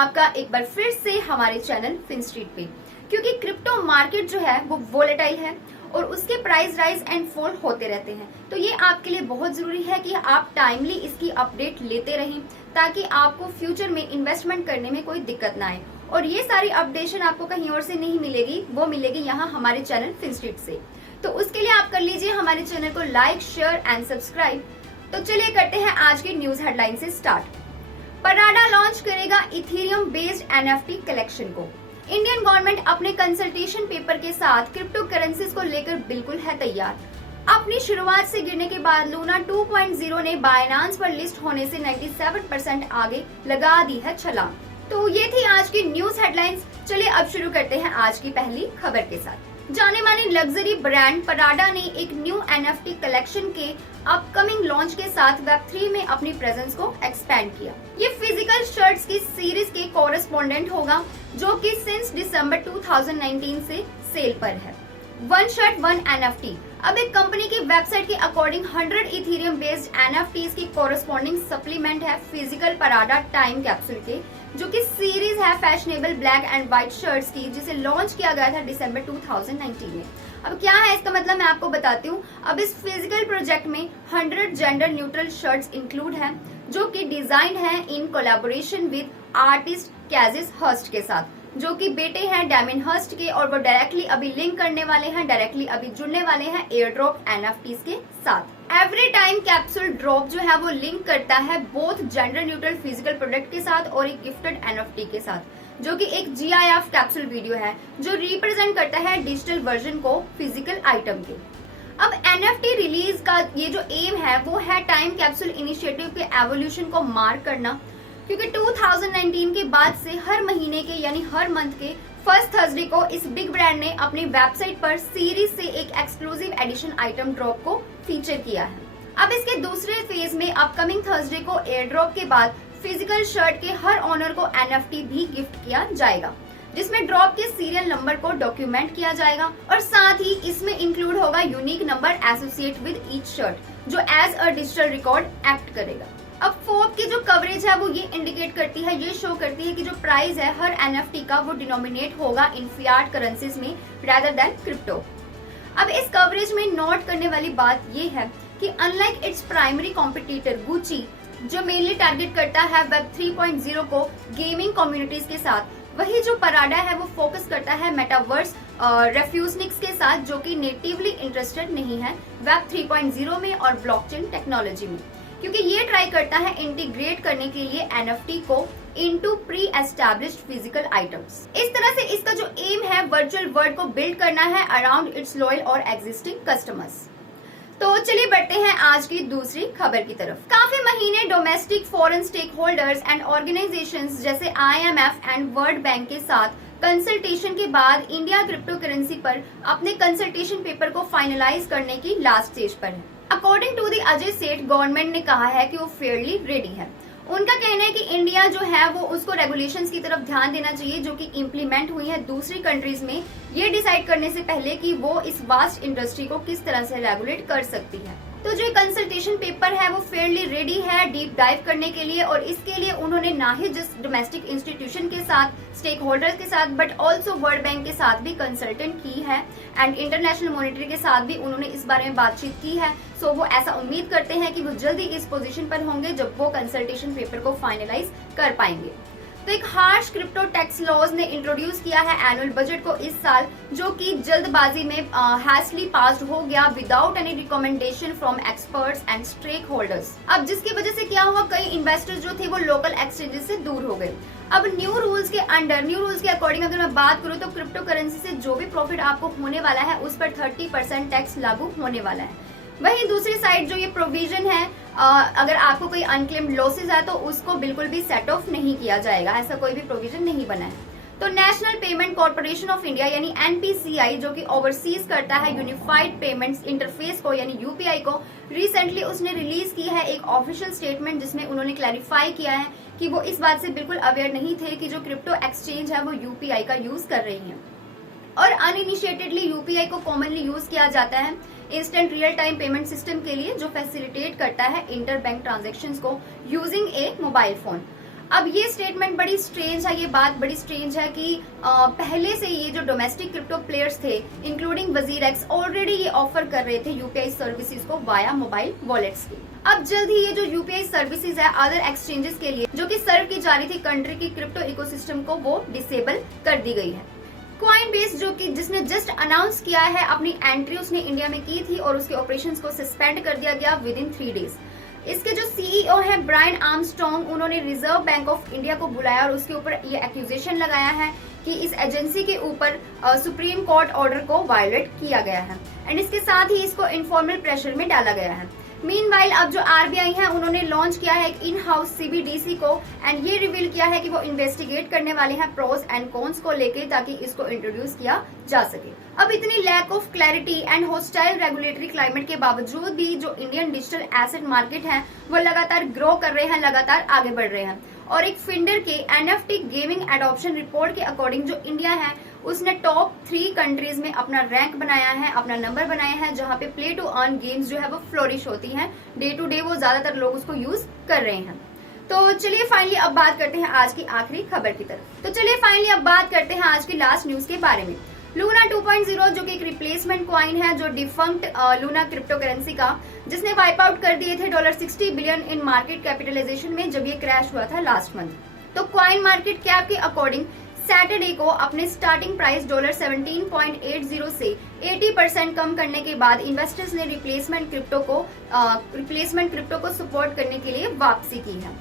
आपका एक बार फिर से हमारे चैनल फिनस्ट्रीट पे। क्योंकि क्रिप्टो मार्केट जो है वो वोलेटाइल है और उसके प्राइस राइज एंड फॉल होते रहते हैं, तो ये आपके लिए बहुत जरूरी है कि आप टाइमली इसकी अपडेट लेते रहें ताकि आपको फ्यूचर में इन्वेस्टमेंट करने में कोई दिक्कत ना आए। और ये सारी अपडेशन आपको कहीं और से नहीं मिलेगी, वो मिलेगी यहाँ हमारे चैनल फिनस्ट्रीट से। तो उसके लिए आप कर लीजिए हमारे चैनल को लाइक, शेयर एंड सब्सक्राइब। तो चलिए करते हैं आज की न्यूज हेडलाइन से स्टार्ट। पराडा लॉन्च करेगा इथेरियम बेस्ड एनएफटी कलेक्शन को। इंडियन गवर्नमेंट अपने कंसल्टेशन पेपर के साथ क्रिप्टो करेंसीज को लेकर बिल्कुल है तैयार। अपनी शुरुआत से गिरने के बाद लूना 2.0 ने बायनांस पर लिस्ट होने से 97% आगे लगा दी है छलांग। तो ये थी आज की न्यूज हेडलाइंस। चलिए अब शुरू करते हैं आज की पहली खबर के साथ। जाने माने लग्जरी ब्रांड पराडा ने एक न्यू एनएफटी कलेक्शन के अपकमिंग लॉन्च के साथ वेब3 में अपनी प्रेजेंस को एक्सपेंड किया। ये फिजिकल शर्ट्स की सीरीज के कोरेस्पोंडेंट होगा जो कि सिंस दिसंबर 2019 से सेल पर है। One shirt one NFT. अब एक कंपनी की वेबसाइट के अकॉर्डिंग 100 इथेरियम बेस्ड एनएफटीज की कोरेस्पोंडिंग सप्लीमेंट है फिजिकल पराडा टाइम कैप्सूल के, जो कि सीरीज है fashionable black and white shirts की, जिसे लॉन्च किया गया था दिसंबर 2019 में। अब क्या है इसका मतलब मैं आपको बताती हूँ। अब इस फिजिकल प्रोजेक्ट में 100 जेंडर न्यूट्रल शर्ट्स इंक्लूड है जो कि डिजाइन है इन कोलैबोरेशन विद आर्टिस्ट कैजिस हर्स्ट के साथ, जो कि बेटे हैं डैमिन हर्स्ट के, और वो डायरेक्टली अभी लिंक करने वाले हैं, डायरेक्टली अभी जुड़ने वाले हैं एयर ड्रॉप एनएफटीज के साथ। एवरी टाइम कैप्सूल ड्रॉप जो है वो लिंक करता है both gender neutral physical product के साथ और एक गिफ्टेड एनएफटी के साथ, जो कि एक GIF कैप्सूल वीडियो है जो रिप्रेजेंट करता है डिजिटल वर्जन को फिजिकल आइटम के। अब एनएफटी रिलीज का ये जो एम है वो है टाइम कैप्सूल इनिशिएटिव के एवोल्यूशन को मार्क करना, क्योंकि 2019 के बाद से हर महीने के यानी हर मंथ के फर्स्ट थर्सडे को इस बिग ब्रांड ने अपनी वेबसाइट पर सीरीज से एक एक्सक्लूसिव एडिशन आइटम ड्रॉप को फीचर किया है। अब इसके दूसरे फेज में अपकमिंग थर्सडे को एयर ड्रॉप के बाद फिजिकल शर्ट के हर ऑनर को एनएफटी भी गिफ्ट किया जाएगा, जिसमें ड्रॉप के सीरियल नंबर को डॉक्यूमेंट किया जाएगा और साथ ही इसमें इंक्लूड होगा unique number associate with each shirt, जो as a digital record act करेगा। अब फोर्थ की जो कवरेज है वो ये इंडिकेट करती है, ये शो करती है कि जो प्राइस है हर एनएफटी का वो डिनोमिनेट होगा इन फियाट करेंसीज में रादर देन क्रिप्टो। अब इस कवरेज में नोट करने वाली बात ये है कि unlike its primary competitor Gucci, जो मेनली टारगेट करता है वेब 3.0 को गेमिंग कम्युनिटीज के साथ, वही जो पराडा है वो फोकस करता है मेटावर्स रेफ्यूजनिक्स के साथ, जो कि नेटिवली इंटरेस्टेड नहीं है वेब 3.0 में और ब्लॉकचेन टेक्नोलॉजी में, क्योंकि ये ट्राई करता है इंटीग्रेट करने के लिए एनएफटी को into pre established physical items. इस तरह से इसका जो एम है वर्चुअल वर्ल्ड को बिल्ड करना है अराउंड इट्स लॉयल और एग्जिस्टिंग कस्टमर्स। तो चलिए बढ़ते हैं आज की दूसरी खबर की तरफ। काफी महीने domestic foreign stakeholders and organisations जैसे IMF एंड वर्ल्ड बैंक के साथ कंसल्टेशन के बाद इंडिया क्रिप्टो करेंसी पर अपने कंसल्टेशन पेपर को फाइनलाइज करने की लास्ट स्टेज पर है। अकॉर्डिंग टू दी अजय सेठ, गवर्नमेंट ने कहा है कि वो फेयरली रेडी है। उनका कहना है कि इंडिया जो है वो उसको रेगुलेशंस की तरफ ध्यान देना चाहिए जो कि इम्प्लीमेंट हुई है दूसरी कंट्रीज में, ये डिसाइड करने से पहले कि वो इस वास्ट इंडस्ट्री को किस तरह से रेगुलेट कर सकती है। तो जो कंसल्टेशन पेपर है वो फेयरली रेडी है डीप डाइव करने के लिए, और इसके लिए उन्होंने ना ही जिस डोमेस्टिक इंस्टीट्यूशन के साथ, स्टेक होल्डर्स के साथ, बट ऑल्सो वर्ल्ड बैंक के साथ भी कंसल्टेंट की है एंड इंटरनेशनल मॉनिटरी के साथ भी उन्होंने इस बारे में बातचीत की है। सो वो ऐसा उम्मीद करते हैं कि वो जल्दी इस पोजीशन पर होंगे जब वो कंसल्टेशन पेपर को फाइनलाइज कर पाएंगे। तो एक हार्श क्रिप्टो टैक्स लॉज ने इंट्रोड्यूस किया है एनुअल बजट को इस साल, जो कि जल्दबाजी में हैस्टली पास्ड हो गया without any recommendation from experts and stakeholders. अब जिसकी वजह से क्या हुआ, कई इन्वेस्टर्स जो थे वो लोकल एक्सचेंजेस से दूर हो गए। अब न्यू रूल्स के अकॉर्डिंग अगर मैं बात करूं तो क्रिप्टो करेंसी से जो भी प्रॉफिट आपको होने वाला है उस पर 30% टैक्स लागू होने वाला है। वहीं दूसरी साइड जो ये प्रोविजन है, अगर आपको कोई अनक्लेम्ड लॉसेज है तो उसको बिल्कुल भी सेट ऑफ नहीं किया जाएगा, ऐसा कोई भी प्रोविजन नहीं बना है। तो national payment corporation of India यानी NPCI, जो कि ओवरसीज करता है यूनिफाइड पेमेंट्स इंटरफेस को यानी UPI को, रिसेंटली उसने रिलीज की है एक ऑफिशियल स्टेटमेंट जिसमें उन्होंने क्लैरिफाई किया है कि वो इस बात से बिल्कुल अवेयर नहीं थे कि जो क्रिप्टो एक्सचेंज है वो UPI का यूज कर रही है, और अनइनिशिएटेडली UPI को कॉमनली यूज किया जाता है instant real time payment system के लिए, जो फैसिलिटेट करता है इंटर बैंक ट्रांजेक्शन्स को यूजिंग ए मोबाइल फोन। अब ये स्टेटमेंट बड़ी स्ट्रेंज है, ये बात बड़ी स्ट्रेंज है कि पहले से ये जो डोमेस्टिक क्रिप्टो प्लेयर्स थे इंक्लूडिंग वजीरेक्स ऑलरेडी ये ऑफर कर रहे थे यूपीआई सर्विसेज को वाया मोबाइल वॉलेट्स की। अब जल्द ही ये जो यूपीआई सर्विसेज है अदर एक्सचेंजेस के लिए जो कि सर्व की जा रही थी कंट्री की क्रिप्टो इकोसिस्टम को, वो डिसेबल कर दी गई है। कॉइनबेस जो कि जिसने जस्ट अनाउंस किया है अपनी एंट्री उसने इंडिया में की थी और उसके ऑपरेशंस को सस्पेंड कर दिया गया विद इन 3 डेज। इसके जो सीईओ है ब्रायन आर्मस्ट्रॉन्ग, उन्होंने रिजर्व बैंक ऑफ इंडिया को बुलाया और उसके ऊपर ये एक्यूजेशन लगाया है कि इस एजेंसी के ऊपर सुप्रीम कोर्ट ऑर्डर को वायलेट किया गया है एंड इसके साथ ही इसको इनफॉर्मल प्रेशर में डाला गया है। मीनवाइल अब जो आरबीआई है उन्होंने लॉन्च किया है एक इन हाउस सीबीडीसी को एंड ये रिवील किया है कि वो इन्वेस्टिगेट करने वाले हैं प्रोस एंड कॉन्स को लेके ताकि इसको इंट्रोड्यूस किया जा सके। अब इतनी lack of clarity and hostile regulatory climate के बावजूद भी जो इंडियन डिजिटल एसेट मार्केट है वो लगातार ग्रो कर रहे हैं, लगातार आगे बढ़ रहे हैं। और एक फिंडर के एनएफटी गेमिंग एडॉप्शन रिपोर्ट के अकॉर्डिंग जो इंडिया है उसने टॉप 3 कंट्रीज में अपना रैंक बनाया है, अपना नंबर बनाया है, जहां पे प्ले टू अर्न गेम्स जो है वो फ्लोरिश होती हैं। डे टू डे वो ज्यादातर लोग उसको यूज कर रहे हैं। तो चलिए फाइनली अब बात करते हैं आज की आखिरी खबर की तरफ। तो चलिए फाइनली अब बात करते हैं आज की लास्ट न्यूज के बारे में। लूना 2.0 जो कि एक रिप्लेसमेंट कॉइन है जो डिफंक्ट लूना क्रिप्टो करेंसी का, जिसने वाइप आउट कर दिए थे $60 बिलियन इन मार्केट कैपिटलाइजेशन में जब ये क्रैश हुआ था लास्ट मंथ। तो कॉइन मार्केट कैप के अकॉर्डिंग सैटरडे को अपने स्टार्टिंग प्राइस $17.80 से 80% कम करने के बाद इन्वेस्टर्स ने रिप्लेसमेंट क्रिप्टो को सपोर्ट करने के लिए वापसी की है।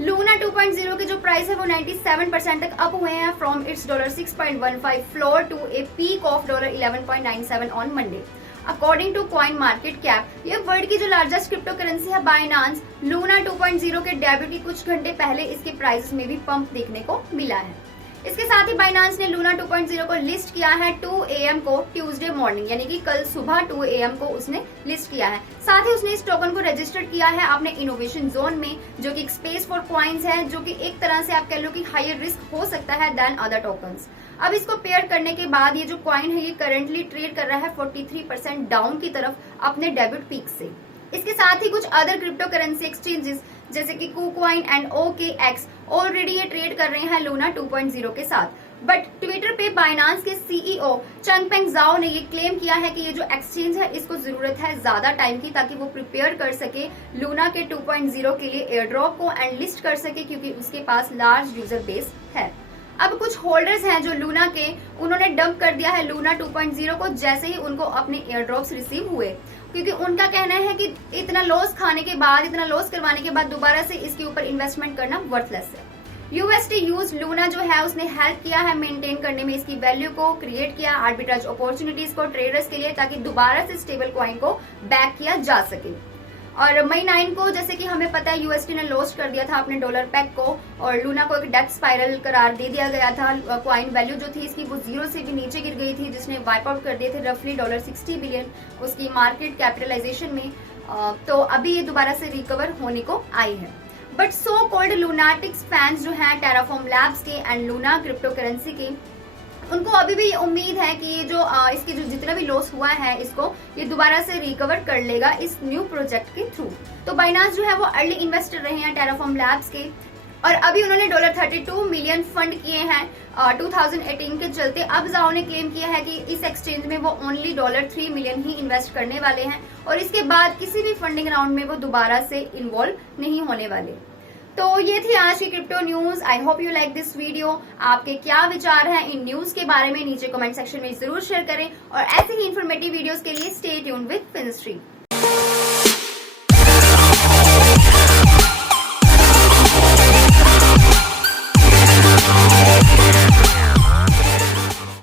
लूना 2.0 के जो प्राइस है वो 97% तक अप हुए हैं from its $6.15 floor to a peak of $11.97 on Monday. According to CoinMarketCap, ये वर्ल्ड की जो लार्जेस्ट क्रिप्टो करेंसी है बाइनांस, लूना 2.0 के डेब्यू की कुछ घंटे पहले इसके प्राइस में भी पंप देखने को मिला है। इसके साथ ही बाइनांस ने लूना 2.0 को लिस्ट किया है 2 AM को ट्यूसडे मॉर्निंग, यानी कि कल सुबह 2 AM को उसने लिस्ट किया है। साथ ही उसने इस टोकन को रजिस्टर किया है अपने इनोवेशन जोन में, जो कि एक स्पेस फॉर कॉइन्स है, जो कि एक तरह से आप कह लो कि हायर रिस्क हो सकता है देन अदर टोकन्स। अब इसको पेयर करने के बाद ये जो कॉइन है ये करंटली ट्रेड कर रहा है 43% डाउन की तरफ अपने डेब्यूट पीक से। इसके साथ ही कुछ अदर क्रिप्टो करेंसी एक्सचेंजेस जैसे कि KuCoin एंड OKX ऑलरेडी ये ट्रेड कर रहे हैं लूना 2.0 के साथ। बट ट्विटर पे बाइनांस के सीईओ चंगपेंग जाओ ने ये क्लेम किया है कि ये जो एक्सचेंज है इसको जरूरत है ज्यादा टाइम की ताकि वो प्रिपेयर कर सके लूना के 2.0 के लिए एयरड्रॉप को एंड लिस्ट कर सके, क्योंकि उसके पास लार्ज यूजर बेस है। अब कुछ होल्डर्स हैं जो लूना के, उन्होंने डंप कर दिया है लूना 2.0 को जैसे ही उनको अपने एयरड्रॉप्स रिसीव हुए, क्योंकि उनका कहना है कि इतना लॉस खाने के बाद, इतना लॉस करवाने के बाद दोबारा से इसके ऊपर इन्वेस्टमेंट करना वर्थलेस है। USD यूज लूना जो है उसने हेल्प किया है मेंटेन करने में इसकी वैल्यू को, क्रिएट किया आर्बिट्राज अपॉर्चुनिटीज को ट्रेडर्स के लिए ताकि दोबारा से स्टेबल कॉइन को बैक किया जा सके। और मई 9 को जैसे कि हमें पता है USD ने लॉस्ट कर दिया था अपने डॉलर पैक को और लूना को एक डेथ स्पाइरल करार दे दिया गया था। कॉइन वैल्यू जो थी इसकी वो 0 से भी नीचे गिर गई थी, जिसने वाइप आउट कर दिए थे रफली $60 बिलियन उसकी मार्केट कैपिटलाइजेशन में। तो अभी ये दोबारा से रिकवर होने को आई है। But so called lunatics fans जो हैं टेराफॉर्म लैब्स के एंड लूना क्रिप्टो करेंसी के, उनको अभी भी ये उम्मीद है कि ये जो इसकी जो जितना भी लॉस हुआ है इसको ये दोबारा से रिकवर कर लेगा इस न्यू प्रोजेक्ट के थ्रू। तो बाइनांस जो है वो अर्ली इन्वेस्टर रहे हैं टेराफॉर्म लैब्स के और अभी उन्होंने $32 मिलियन फंड किए हैं 2018 के चलते। अब जाओ ने क्लेम किया है कि इस एक्सचेंज में वो ओनली $3 मिलियन ही इन्वेस्ट करने वाले हैं और इसके बाद किसी भी फंडिंग राउंड में वो दोबारा से इन्वॉल्व नहीं होने वाले। तो ये थी आज की crypto news. I hope you like this video. आपके क्या विचार हैं इन न्यूज के बारे में नीचे कमेंट सेक्शन में जरूर शेयर करें और ऐसे ही इन्फॉर्मेटिव वीडियोस के लिए स्टे ट्यून्ड विद फिनस्ट्रीट।